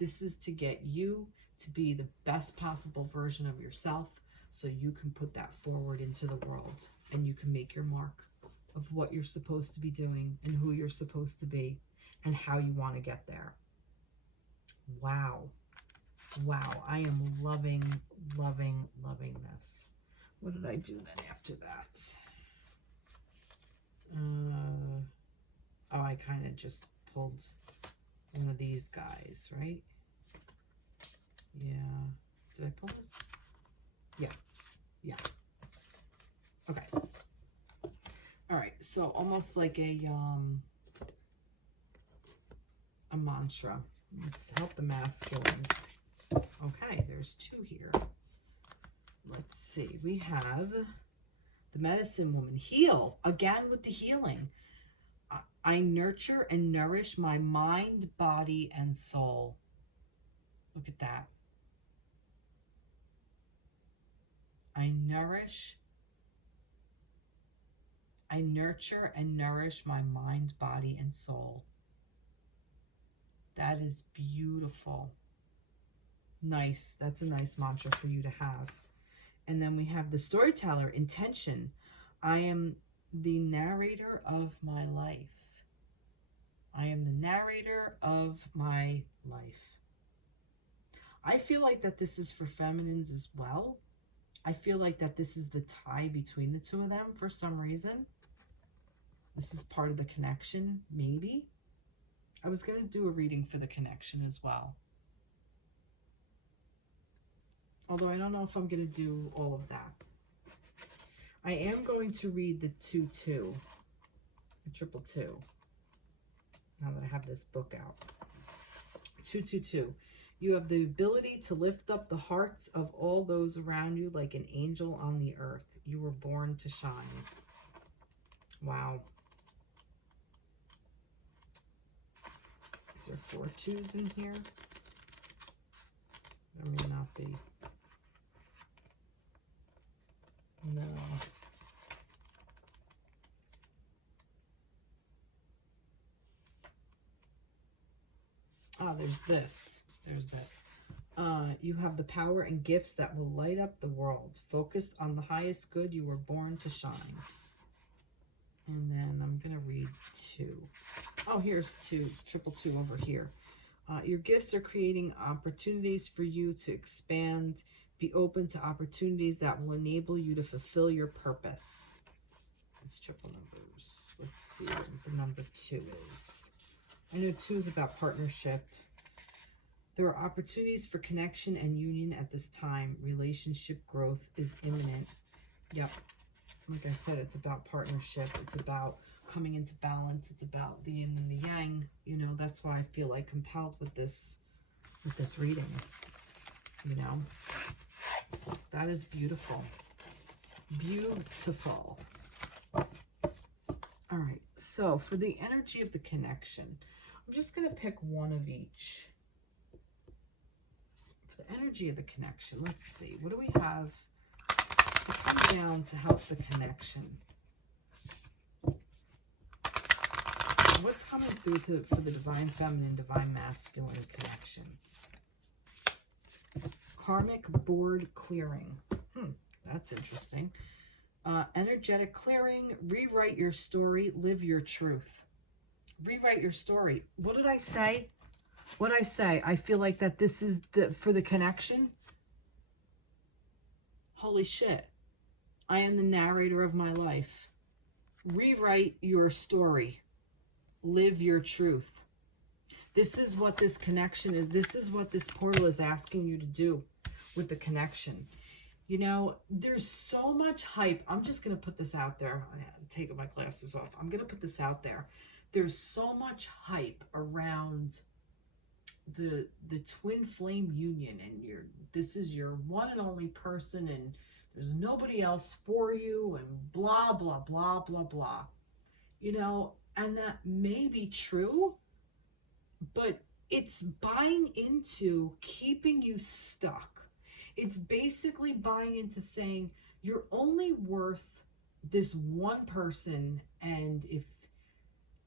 This is to get you to be the best possible version of yourself so you can put that forward into the world and you can make your mark of what you're supposed to be doing and who you're supposed to be and how you want to get there. Wow. Wow, I am loving, loving, loving this. What did I do then after that? Oh, I kind of just pulled one of these guys, right? Yeah. Did I pull this? Yeah. Yeah. Okay. All right. So almost like a mantra. Let's help the masculines. Okay, there's 2 here. Let's see. We have the medicine woman. Heal. Again with the healing. I nurture and nourish my mind, body, and soul. Look at that. I nurture and nourish my mind, body, and soul. That is beautiful. Nice. That's a nice mantra for you to have. And then we have the Storyteller Intention. I am the narrator of my life. I am the narrator of my life. I feel like that this is for feminines as well. I feel like that this is the tie between the 2 of them for some reason. This is part of the connection, maybe. I was going to do a reading for the connection as well. Although I don't know if I'm going to do all of that. I am going to read the 2-2, the 2-2, now that I have this book out. 2-2-2. You have the ability to lift up the hearts of all those around you like an angel on the earth. You were born to shine. Wow. Is there 4 2s in here? There may not be. No. Ah, there's this. There's this. You have the power and gifts that will light up the world. Focus on the highest good. You were born to shine. And then I'm going to read 2. Oh, here's 2. 2-2 over here. Your gifts are creating opportunities for you to expand. Be open to opportunities that will enable you to fulfill your purpose. It's triple numbers. Let's see what the number 2 is. I know 2 is about partnership. There are opportunities for connection and union at this time. Relationship growth is imminent. Yep. Like I said, it's about partnership. It's about coming into balance. It's about the yin and the yang. You know, that's why I feel like compelled with this reading. You know, that is beautiful. Beautiful. All right. So for the energy of the connection, I'm just going to pick one of each. For the energy of the connection, let's see. What do we have to come down to help the connection? What's coming through for the divine feminine, divine masculine connection? Karmic board clearing. That's interesting. Energetic clearing. Rewrite your story. Live your truth. Rewrite your story. What did I say? What did I say? I feel like that this is for the connection. Holy shit. I am the narrator of my life. Rewrite your story. Live your truth. This is what this connection is. This is what this portal is asking you to do with the connection. You know, there's so much hype. I'm just going to put this out there. I'm taking my glasses off. I'm going to put this out there. There's so much hype around the twin flame union, and this is your one and only person, and there's nobody else for you, and blah, blah, blah, blah, blah. You know, and that may be true, but it's buying into keeping you stuck. It's basically buying into saying you're only worth this one person, and if,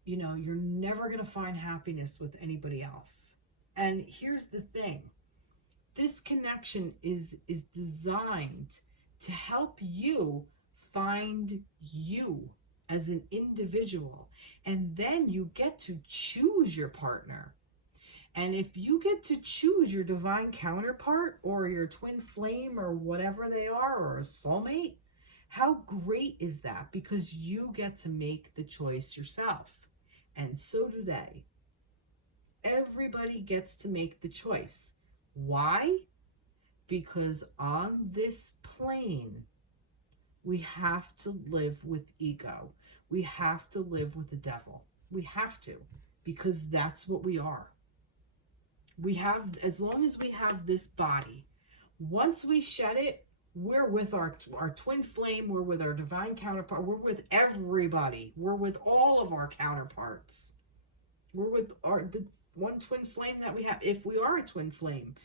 you know, you're never going to find happiness with anybody else. And here's the thing. This connection is designed to help you find you as an individual. And then you get to choose your partner. And if you get to choose your divine counterpart or your twin flame or whatever they are, or a soulmate, how great is that? Because you get to make the choice yourself. And so do they. Everybody gets to make the choice. Why? Because on this plane, we have to live with ego. We have to live with the devil. We have to, because that's what we are. We have, as long as we have this body, once we shed it, we're with our twin flame, we're with our divine counterpart, we're with everybody. We're with all of our counterparts. We're with the one twin flame that we have, if we are a twin flame.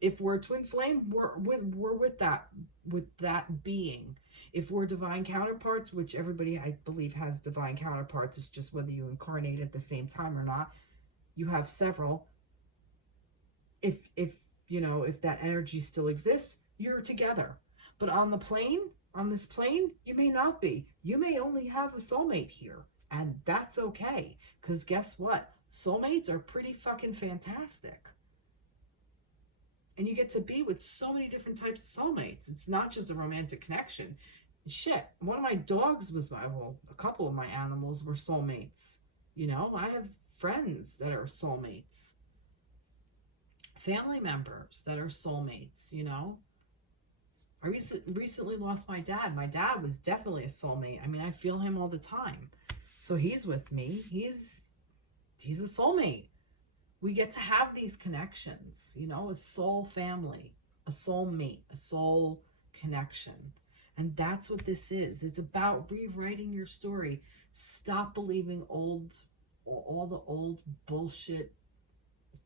If we're a twin flame, we're with that being. If we're divine counterparts, which everybody I believe has divine counterparts, it's just whether you incarnate at the same time or not. You have several. If you know, if that energy still exists, you're together. But on the plane, on this plane, you may not be. You may only have a soulmate here, and that's okay. Because guess what? Soulmates are pretty fucking fantastic. And you get to be with so many different types of soulmates. It's not just a romantic connection. Shit, one of my dogs was well, a couple of my animals were soulmates. You know, I have friends that are soulmates. Family members that are soulmates, you know. I recently lost my dad. My dad was definitely a soulmate. I mean, I feel him all the time. So he's with me. He's a soulmate. We get to have these connections, you know, a soul family, a soulmate, a soul connection. And that's what this is. It's about rewriting your story. Stop believing all the old bullshit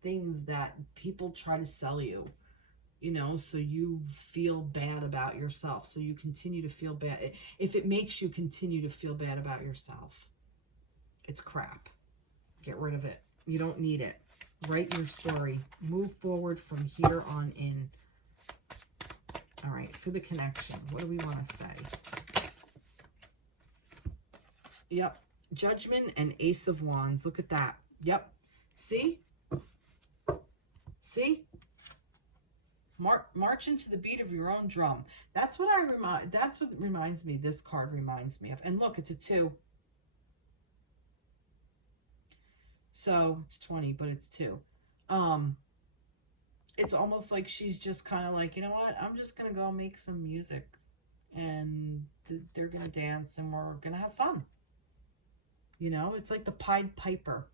things that people try to sell you, you know, so you feel bad about yourself. So you continue to feel bad. If it makes you continue to feel bad about yourself, it's crap. Get rid of it. You don't need it. Write your story. Move forward from here on in. All right, for the connection, what do we want to say? Yep, Judgment and Ace of Wands. Look at that. Yep. See? See? March into the beat of your own drum. That's what reminds me, this card reminds me of. And look, it's a 2. So it's 20, but it's 2. It's almost like she's just kind of like, you know what? I'm just going to go make some music. And they're going to dance and we're going to have fun. You know, it's like the Pied Piper.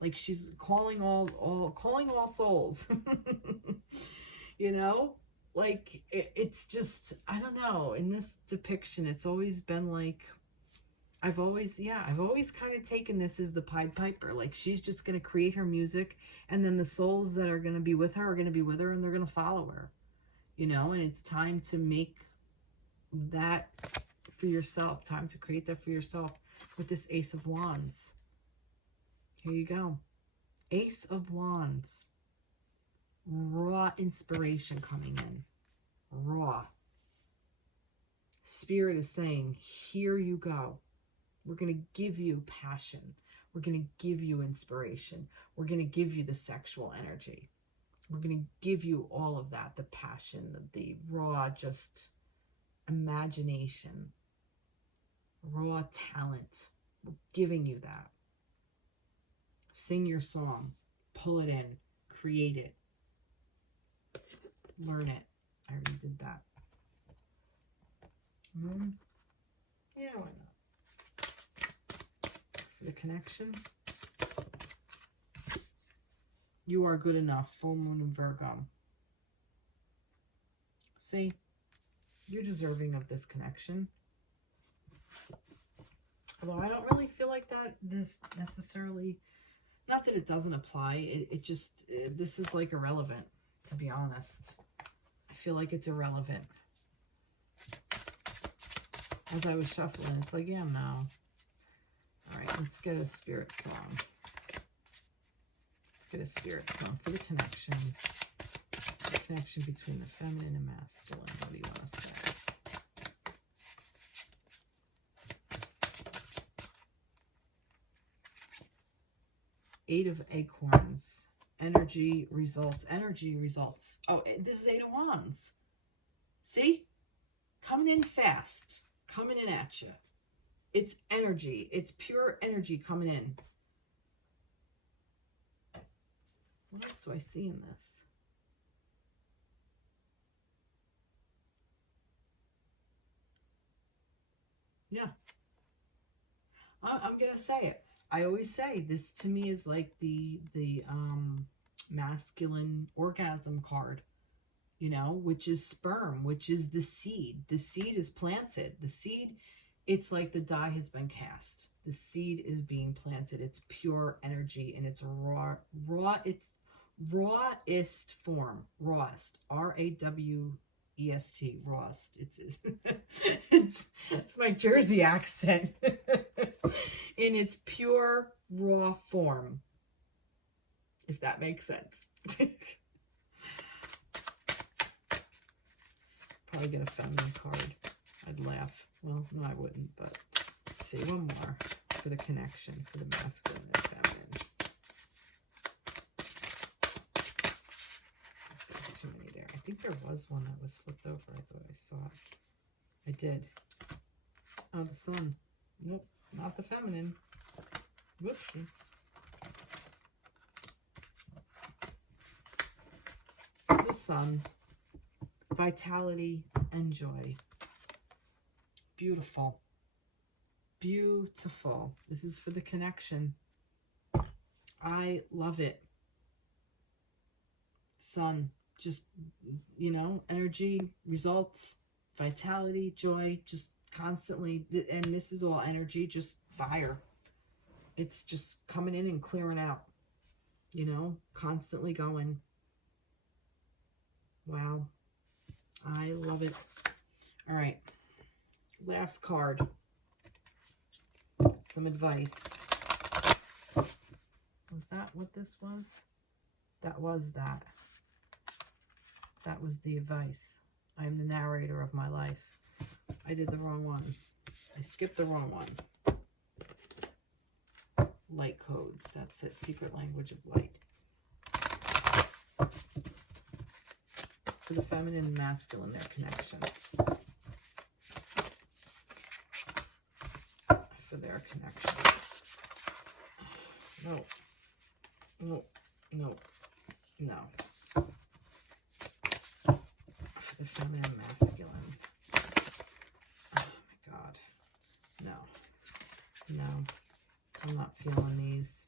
Like she's calling all souls. You know, like it's just, I don't know. In this depiction, it's always been like, I've always kind of taken this as the Pied Piper. Like she's just going to create her music, and then the souls that are going to be with her are going to be with her, and they're going to follow her. You know, and it's time to make that for yourself. Time to create that for yourself with this Ace of Wands. Here you go. Ace of Wands. Raw inspiration coming in. Raw. Spirit is saying, here you go. We're going to give you passion. We're going to give you inspiration. We're going to give you the sexual energy. We're going to give you all of that, the passion, the raw, just imagination, raw talent. We're giving you that. Sing your song. Pull it in. Create it. Learn it. I already did that. Moon. Yeah, why not? For the connection. You are good enough. Full moon in Virgo. See, you're deserving of this connection. Although I don't really feel like that this necessarily, not that it doesn't apply, it just, this is like irrelevant, to be honest. I feel like it's irrelevant. As I was shuffling, it's like, yeah, no. All right, let's get a spirit song. Let's get a spirit song for the connection. The connection between the feminine and masculine. What do you want to say? Eight of Acorns. Energy results. Energy results. Oh, this is Eight of Wands. See? Coming in fast. Coming in at you. It's energy. It's pure energy coming in. What else do I see in this? Yeah. I'm going to say it. I always say this to me is like the masculine orgasm card, you know, which is sperm, which is the seed. The seed is planted. The seed, it's like the die has been cast. The seed is being planted. It's pure energy and it's it's rawest form. Rawest. RAWEST. Rawest. It's my Jersey accent. In its pure raw form. If that makes sense. Probably get a feminine card. I'd laugh. Well, no, I wouldn't, but let's see. One more for the connection, for the masculine and feminine. There's too many there. I think there was one that was flipped over. I thought I saw it. I did. Oh, the sun. Nope, not the feminine. Whoopsie. The sun. Vitality and joy. Beautiful. Beautiful. This is for the connection. I love it. Sun. Just, you know, energy, results, vitality, joy, just constantly. And this is all energy, just fire. It's just coming in and clearing out. You know, constantly going. Wow. I love it. All right. Last card. Some advice. Was that what this was? That was that. That was the advice. I'm the narrator of my life. I did the wrong one. I skipped the wrong one. Light codes. That's it. Secret language of light. For the feminine and masculine, their connection. For their connection. No. No. No. No. For the feminine and masculine. Oh my God. No. No. I'm not feeling these.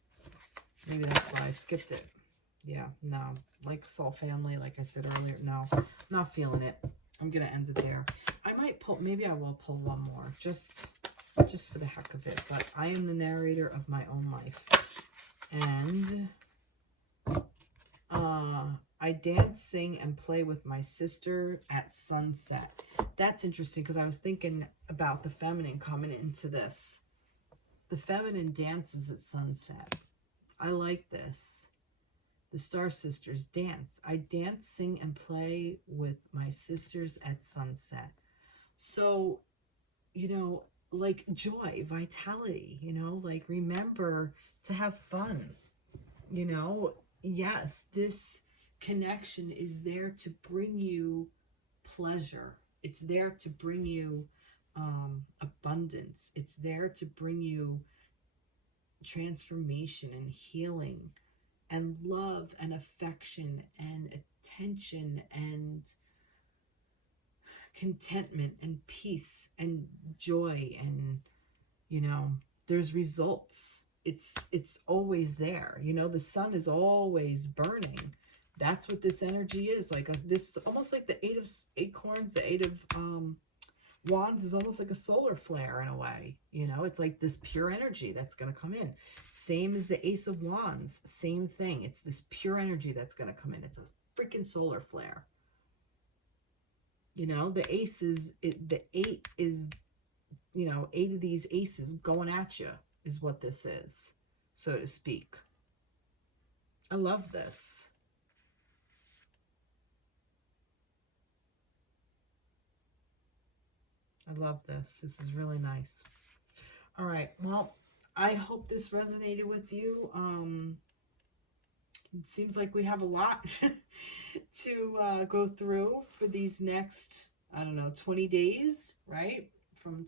Maybe that's why I skipped it. Yeah, no. Like soul family, like I said earlier, no. Not feeling it. I'm going to end it there. I might pull, maybe I will pull one more. Just for the heck of it. But I am the narrator of my own life. And I dance, sing, and play with my sister at sunset. That's interesting because I was thinking about the feminine coming into this. The feminine dances at sunset. I like this. The Star Sisters dance. I dance, sing, and play with my sisters at sunset. So, you know, like joy, vitality, you know, like remember to have fun. You know, yes, this connection is there to bring you pleasure. It's there to bring you abundance. It's there to bring you transformation and healing and love and affection and attention and contentment and peace and joy. And, you know, there's results. It's always there. You know, the sun is always burning. That's what this energy is. Like this, almost like the Eight of Acorns, the Eight of Wands is almost like a solar flare in a way. You know, it's like this pure energy that's going to come in. Same as the Ace of Wands. Same thing. It's this pure energy that's going to come in. It's a freaking solar flare. You know, the ace is, the 8 is, you know, 8 of these aces going at you is what this is, so to speak. I love this. I love this. This is really nice. All right. Well, I hope this resonated with you. It seems like we have a lot to go through for these next, I don't know, 20 days, right? From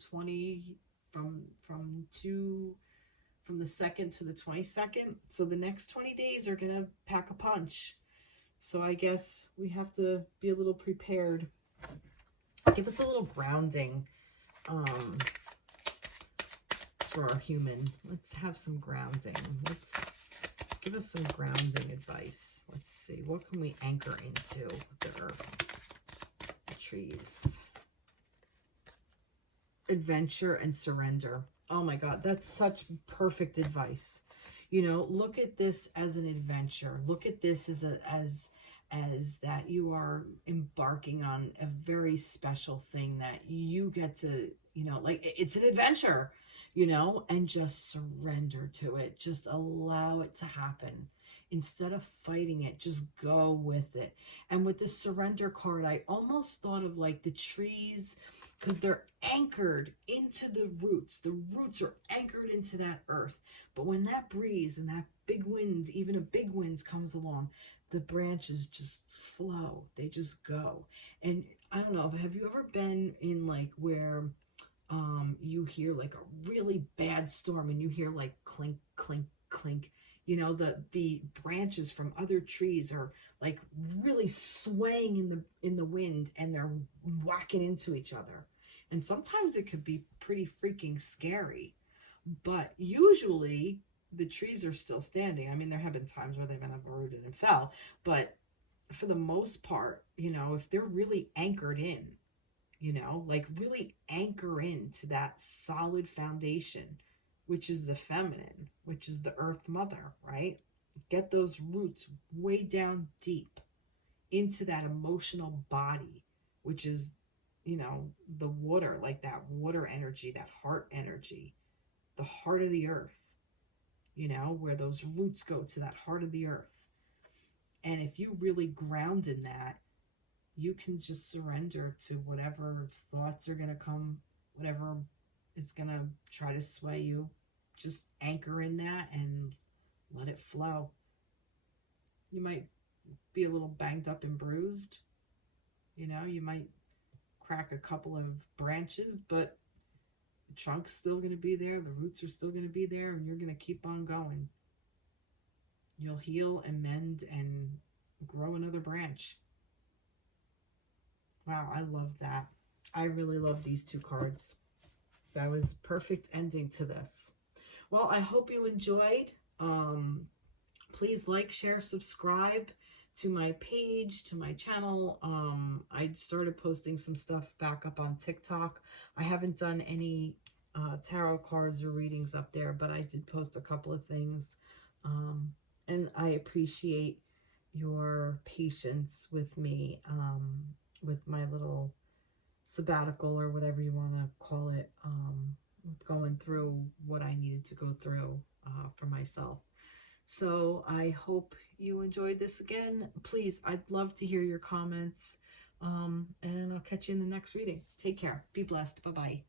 from the 2nd to the 22nd. So the next 20 days are going to pack a punch. So I guess we have to be a little prepared. Give us a little grounding for our human. Let's have some grounding. Let's give us some grounding advice. Let's see. What can we anchor into the earth? The trees. Adventure and surrender. Oh my God, that's such perfect advice. You know, look at this as an adventure. Look at this as that you are embarking on a very special thing that you get to, you know, like it's an adventure, you know, and just surrender to it. Just allow it to happen. Instead of fighting it, just go with it. And with the surrender card, I almost thought of like the trees, because they're anchored into the roots. The roots are anchored into that earth. But when that breeze and that big wind, even a big wind comes along, the branches just flow. They just go. And I don't know, have you ever been in like where you hear like a really bad storm and you hear like clink, clink, clink? You know, the branches from other trees are like really swaying in the wind, and they're whacking into each other. And sometimes it could be pretty freaking scary. But usually the trees are still standing. I mean, there have been times where they've been uprooted and fell, but for the most part, you know, if they're really anchored in, you know, like really anchor into that solid foundation, which is the feminine, which is the earth mother, right? Get those roots way down deep into that emotional body, which is, you know, the water, like that water energy, that heart energy, the heart of the earth, you know, where those roots go to that heart of the earth. And if you really ground in that, you can just surrender to whatever thoughts are going to come, whatever is going to try to sway you. Just anchor in that and let it flow. You might be a little banged up and bruised. You know, you might crack a couple of branches, but the trunk's still going to be there. The roots are still going to be there, and you're going to keep on going. You'll heal and mend and grow another branch. Wow, I love that. I really love these two cards. That was perfect ending to this. Well, I hope you enjoyed. Please like, share, subscribe to my page, to my channel. I started posting some stuff back up on TikTok. I haven't done any tarot cards or readings up there, but I did post a couple of things. And I appreciate your patience with me, with my little sabbatical or whatever you want to call it, going through what I needed to go through for myself. So I hope you enjoyed this again. Please, I'd love to hear your comments, and I'll catch you in the next reading. Take care. Be blessed. Bye-bye.